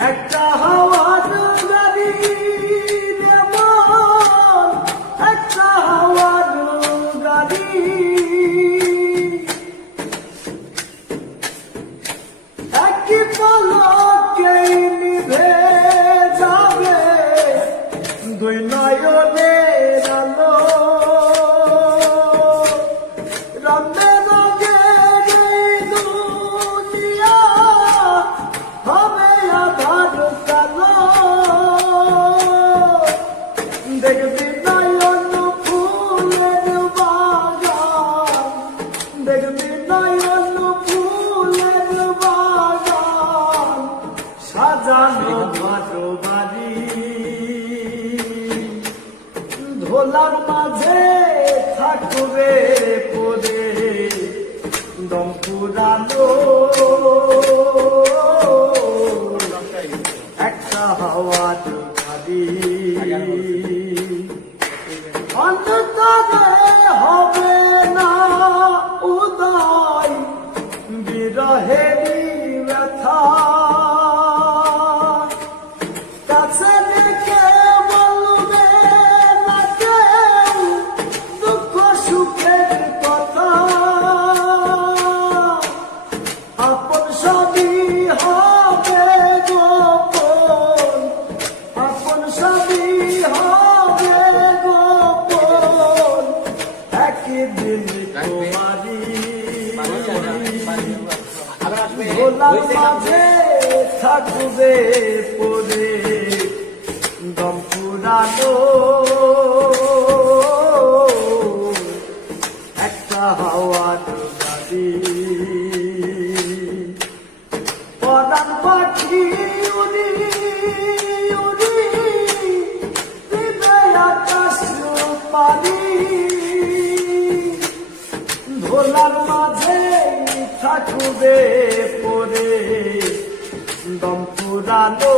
একটা হাওয়ার গাড়ি যেমন একটা হাওয়ার গাড়ি একই পলকেই নিভে যাবে দুই নয়নের আলো রঙে রঙের এই দুনিয়া হবে আধার কালো দেখবি নয়ন ফুলের বাগান দেখবি নয়ন ফুলের বাগান সাজানো ভালো বাড়ি ধোলার মাঝে থাকবে পরে দম পুরানো একটা হাওয়ার গাড়ি অন্তরে হবে না উদয় বিরহেরই ব্যথা কাছে ডেকে বলবে না কেউ দুঃখ সুখের কথা আপন সবই হবে গোপন আপন সবই হবে গোপন একদিন তোমারি গোলার মাঝে থাকবে পরে দম পুরানো একটা হাওয়ার গাড়ি পরাণ পাখি উড়ি উড়ি দিবে আকাশ পানি ধোলার মাঝে থাকবে পরে দম পুরানো